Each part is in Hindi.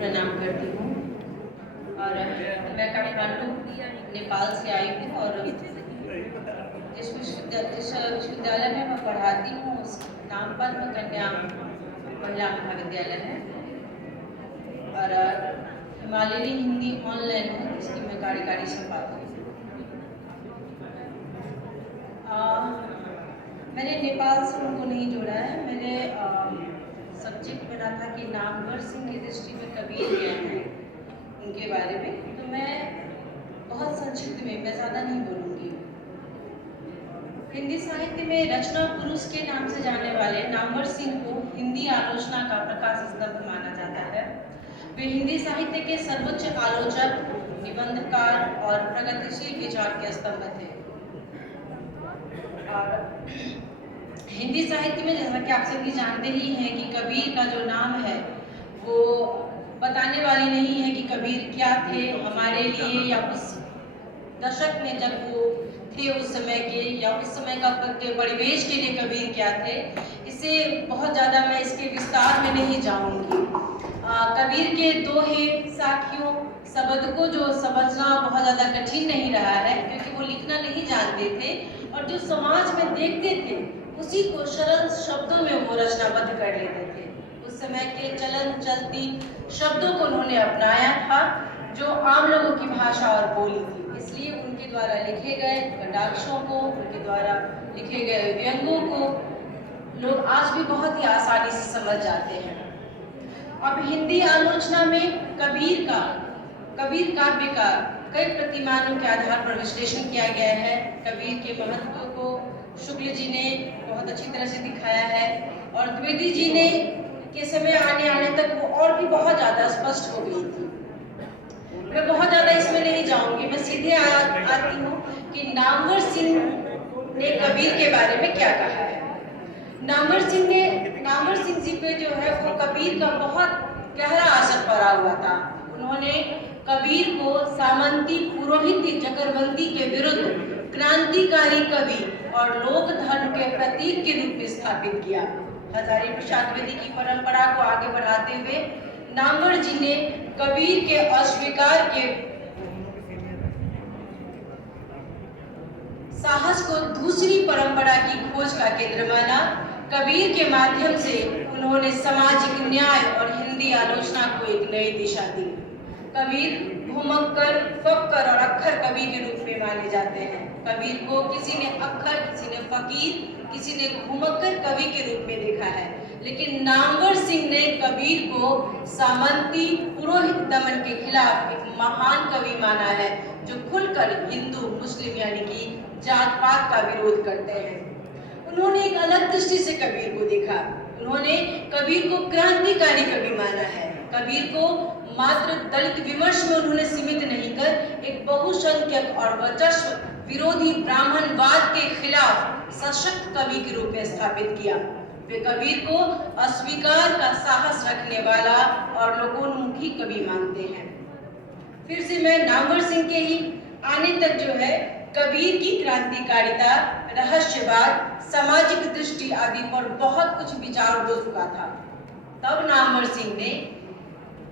प्रणाम करती हूँ। और मैं काठमांडू नेपाल से आई हूँ और जिस विश्वविद्यालय में मैं पढ़ाती हूँ उस नाम पर कन्या महिला महाविद्यालय है और हिमालयनी हिंदी ऑनलाइन है जिसकी मैं कार्यकारी संपादक हूँ। मैंने नेपाल से उनको नहीं जोड़ा है। मेरे सब्जेक्ट मेरा था कि नामवर सिंह की दृष्टि में कबीर क्या है उनके बारे में, तो मैं बहुत संक्षिप्त में, मैं ज़्यादा नहीं बोलूँगी। हिंदी साहित्य में रचना पुरुष के नाम से जाने वाले नामवर सिंह को हिंदी आलोचना का प्रकाश स्तंभ माना जाता है। वे हिंदी साहित्य के सर्वोच्च आलोचक, निबंधकार और प्रगतिशील विचार के स्तंभ थे। और हिंदी साहित्य में जैसा कि आप सभी जानते ही हैं कि कबीर का जो नाम है वो बताने वाली नहीं है कि कबीर क्या थे हमारे लिए, या उस दशक में जब वो थे उस समय के, या उस समय का परिवेश के लिए कबीर क्या थे। इसे बहुत ज़्यादा मैं इसके विस्तार में नहीं जाऊंगी। कबीर के दोहे, साखियों, शब्द को जो समझना बहुत ज़्यादा कठिन नहीं रहा है क्योंकि वो लिखना नहीं जानते थे और जो समाज में देखते थे उसी को सरल शब्दों में वो रचनाबद्ध कर लेते थे। उस समय के चलन चलती शब्दों को उन्होंने अपनाया था जो आम लोगों की भाषा और बोली थी, इसलिए उनके द्वारा लिखे गए कटाक्षों को, उनके द्वारा लिखे गए व्यंगों को लोग आज भी बहुत ही आसानी से समझ जाते हैं। अब हिंदी आलोचना में कबीर काव्य का कई प्रतिमानों के आधार पर विश्लेषण किया गया है। कबीर के महत्व को शुक्ल जी ने बहुत अच्छी तरह से दिखाया है और द्विवेदी जी ने के समय आने तक वो और भी बहुत ज़्यादा स्पष्ट हो गई थी। मैं बहुत ज़्यादा इसमें नहीं जाऊंगी, मैं सीधे आती हूँ कि नामवर सिंह ने कबीर के बारे में क्या कहा है। नामवर सिंह जी पे जो है वो कबीर का बहुत गहरा असर पड़ा हुआ था। उन्होंने कबीर को सामंती पुरोहित जगरबंदी के विरुद्ध क्रांतिकारी कवि और लोक धर्म के प्रतीक के रूप में स्थापित किया। हजारी प्रसाद द्विवेदी की परंपरा को आगे बढ़ाते हुए नामवर जी ने कबीर के अस्वीकार के साहस को दूसरी परंपरा की खोज का केंद्र माना। कबीर के माध्यम से उन्होंने सामाजिक न्याय और हिंदी आलोचना को एक नई दिशा दी। कबीर घुमक्कर, फक्कर और अक्खर कवि के रूप में माने जाते हैं। कबीर को किसी ने अक्खर, किसी ने फकीर, किसी ने घुमक्कर कवि के रूप में देखा है, लेकिन नामवर सिंह ने कबीर को सामंती पुरोहित दमन के खिलाफ एक महान कवि माना है जो खुलकर हिंदू मुस्लिम यानी कि जात पात का विरोध करते हैं। उन्होंने एक अलग दृष्टि से कबीर को देखा। उन्होंने कबीर को क्रांतिकारी कवि माना है। कबीर को मात्र दलित विमर्श में उन्होंने सीमित नहीं कर एक बहुसंख्यक और वर्चस्व विरोधी ब्राह्मणवाद के खिलाफ सशक्त कवि के रूप में स्थापित किया। वे कबीर को अस्वीकार का साहस रखने वाला और लोकोन्मुखी कवि मानते हैं। फिर से मैं नामवर सिंह के ही आने तक जो है कबीर की क्रांतिकारिता, रहस्यवाद, सामाजिक दृष्टि आदि पर बहुत कुछ विचार हो चुका था। तब नामवर सिंह ने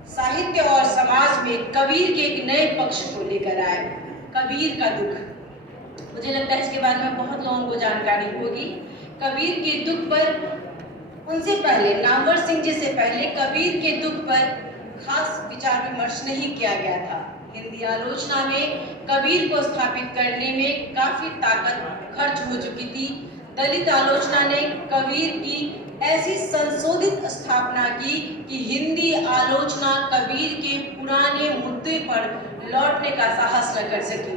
साहित्य और समाज में कबीर के एक नए पक्ष को लेकर आए। कबीर का दुख, मुझे लगता है इसके बारे में बहुत लोगों को जानकारी होगी। कबीर के दुख पर उनसे पहले, नामवर सिंह जी से पहले कबीर के दुख पर खास विचार विमर्श नहीं किया गया था। हिंदी आलोचना में कबीर को स्थापित करने में काफी ताकत खर्च हो चुकी थी। दलित आलोचना ने कबीर की ऐसी संशोधित स्थापना की कि हिंदी आलोचना कबीर के पुराने मुद्दे पर लौटने का साहस न कर सकी।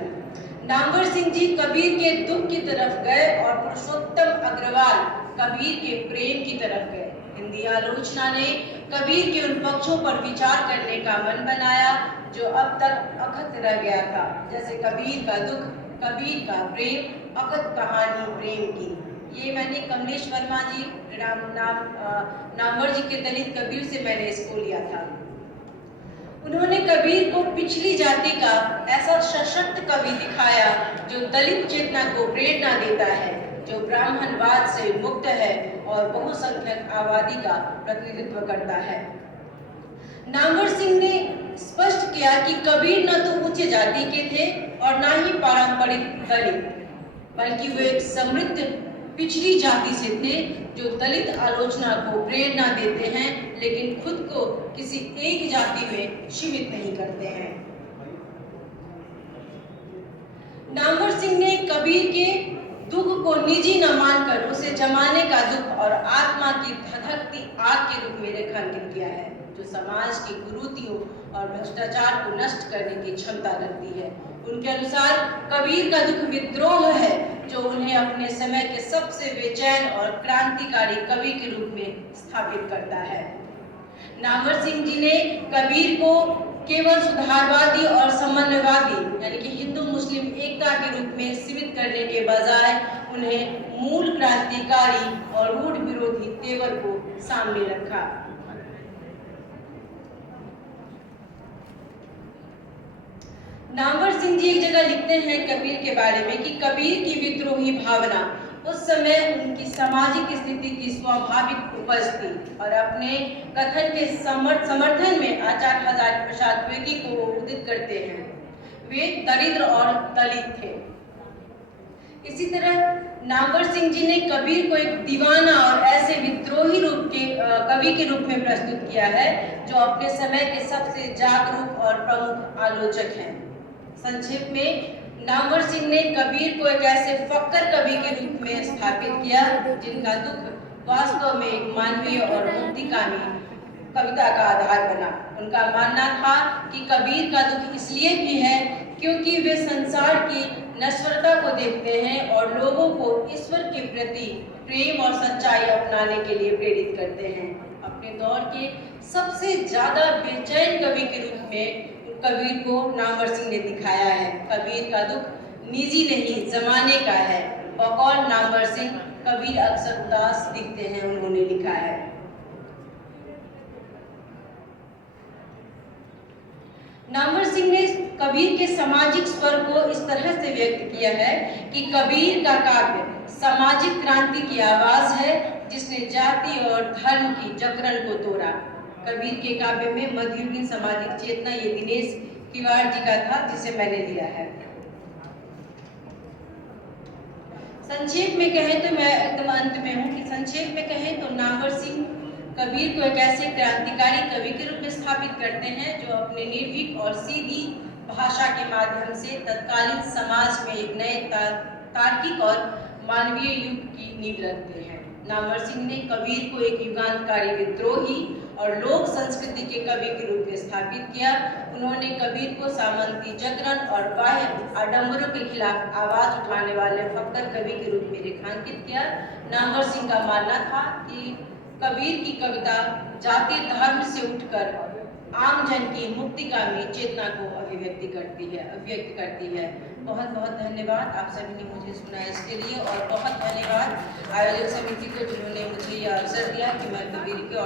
नामवर सिंह जी कबीर के दुख की तरफ गए और पुरुषोत्तम अग्रवाल कबीर के प्रेम की तरफ गए। हिंदी आलोचना ने कबीर के उन पक्षों पर विचार करने का मन बनाया जो अब तक अखत रह गया था, जैसे कबीर का दुख, कबीर का प्रेम, अखत कहानी प्रेम की। ये मैंने कमलेश वर्मा जी नामवर जी के दलित कबीर से मैंने इसको लिया था। उन्होंने कबीर को पिछली जाति का ऐसा सशक्त कवि दिखाया जो दलित चेतना को प्रेरणा देता है, जो ब्राह्मणवाद से मुक्त है और बहुसंख्यक आबादी का प्रतिनिधित्व करता है। नामवर सिंह ने स्पष्ट किया कि कबीर न तो उच्च जाति के थे और न ही पारंपरिक दलित, बल्कि वे एक समृद्ध पिछड़ी जाति से थे जो दलित आलोचना को प्रेरणा देते हैं, लेकिन खुद को किसी एक जाति में सीमित नहीं करते हैं। नामवर सिंह ने कबीर के दुख को निजी न मानकर उसे जमाने का दुख और आत्मा की धधकती आग के रूप में रेखांकित किया है, जो समाज की कुरीतियों और भ्रष्टाचार को नष्ट करने की क्षमता रखती है। उनके अनुसार कबीर का दुख विद्रोह है, जो उन्हें अपने समय के सबसे बेचैन और क्रांतिकारी कवि के रूप में स्थापित करता है। नामवर सिंह जी ने कबीर को केवल सुधारवादी और समन्वयवादी यानी कि हिंदू मुस्लिम एकता के रूप में सीमित करने के बजाय उन्हें मूल क्रांतिकारी और रूढ़ विरोधी तेवर को सामने रखा। नामवर सिंह जी एक जगह लिखते हैं कबीर के बारे में कि कबीर की विद्रोही भावना उस समय उनकी सामाजिक स्थिति की स्वाभाविक उपज थी और अपने कथन के समर्थन में आचार्य हजारी प्रसाद द्विवेदी को उद्धृत करते हैं। वे दरिद्र और दलित थे। इसी तरह नामवर सिंह जी ने कबीर को एक दीवाना और ऐसे विद्रोही रूप के कवि के रूप में प्रस्तुत किया है, जो अपने समय के सबसे जागरूक और प्रमुख आलोचक हैं। संक्षेप में नामवर सिंह ने कबीर को एक ऐसे फक्कर कवि के रूप में स्थापित किया जिनका दुख वास्तव में एक मानवीय और मुक्तिकामी कविता का आधार बना। उनका मानना था कि कबीर का दुख इसलिए भी है क्योंकि वे संसार की नश्वरता को देखते हैं और लोगों को ईश्वर के प्रति प्रेम और सच्चाई अपनाने के लिए प्रेरित करते हैं। अपने दौर के सबसे ज्यादा बेचैन कवि के रूप में कबीर को नामवर सिंह ने दिखाया है। कबीर का दुख निजी नहीं जमाने का है। बकौल नामवर सिंह कबीर अक्सर उदास दिखते हैं, उन्होंने लिखा है। नामवर सिंह ने कबीर के सामाजिक स्वर को इस तरह से व्यक्त किया है कि कबीर का काव्य सामाजिक क्रांति की आवाज है जिसने जाति और धर्म की जकड़न को तोड़ा। कबीर के काव्य में मध्ययुगीन सामाजिक चेतना ये दिनेश तिवारी जी का था, जिसे मैंने लिया है। संक्षेप में कहें तो मैं एकदम अंत में हूँ कि संक्षेप में कहें तो नामवर सिंह कबीर को एक ऐसे क्रांतिकारी कवि के रूप में स्थापित करते हैं जो अपने निर्भीक और सीधी भाषा के माध्यम से तत्कालीन समाज में एक नए तार्किक और मानवीय युग की नींव रखते हैं। नामवर सिंह ने कबीर को एक युगांतकारी विद्रोही और लोक संस्कृति के कवि के रूप में स्थापित किया। उन्होंने कबीर को सामंती जगरण और बाह्य आडंबरों के खिलाफ आवाज उठाने वाले फक्कर कवि के रूप में रेखांकित किया। नामवर सिंह का मानना था कि कबीर की कविता जाति धर्म से उठकर आम जन की मुक्तिगामी चेतना को अभिव्यक्त करती है। बहुत बहुत धन्यवाद आप सभी ने मुझे सुना इसके लिए, और बहुत धन्यवाद आयोजक समिति को जिन्होंने मुझे यह अवसर दिया कि मैं कबीर के